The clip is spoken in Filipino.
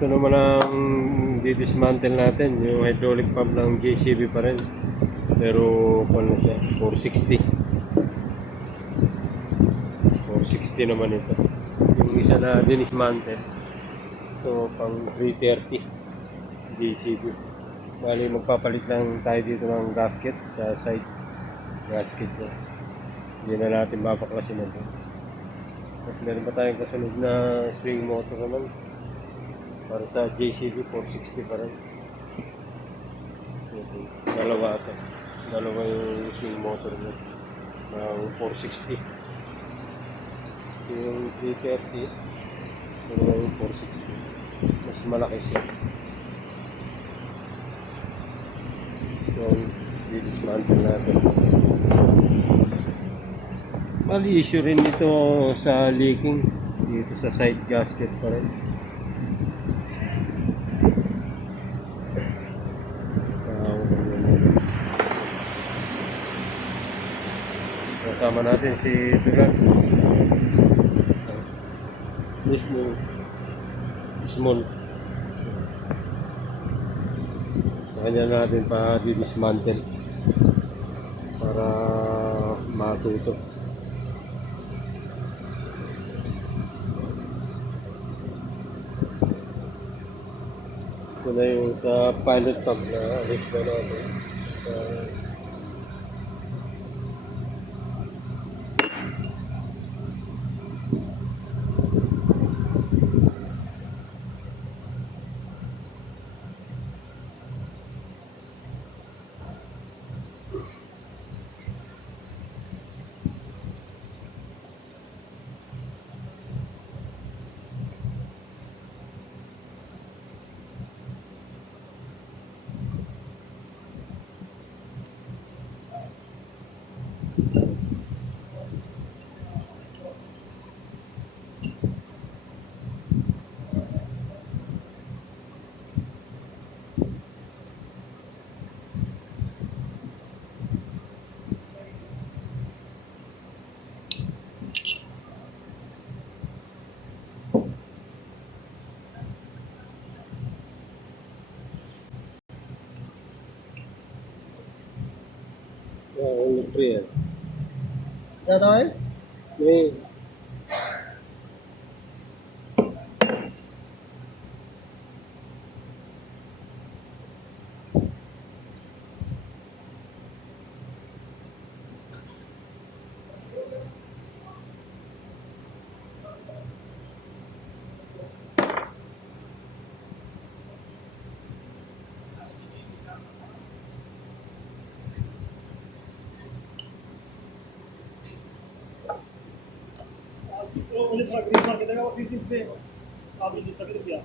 Ito naman ang didismantle natin, yung hydraulic pump ng JCB pa rin. Pero kung na siya, 460. 460 naman ito. Yung isa na dinismantle, ito pang 330 JCB. Bali magpapalit lang tayo dito ng gasket sa side gasket niya. Hindi na natin babaklasin na ito. Tapos meron pa tayong kasunod na swing motor naman. Para sa JCB 460 pa rin. Okay. Dalawa ito. Dalawa yung swing motor niya. Ng 460. Yung 330. Dalawa yung 460. Mas malaki siya. So, didismantle natin. Mali issue rin ito sa leaking. Dito sa side gasket pa rin. Kasama natin si Duran. Small. Sa kanya natin pa didismantle para matuto. Ito na yung sa pilot pump na alis na natin. Free. ज़्यादा है? नहीं. वो मुझे थोड़ा ग्रीस मार के देगा वो 30 पे आप जिस तक किया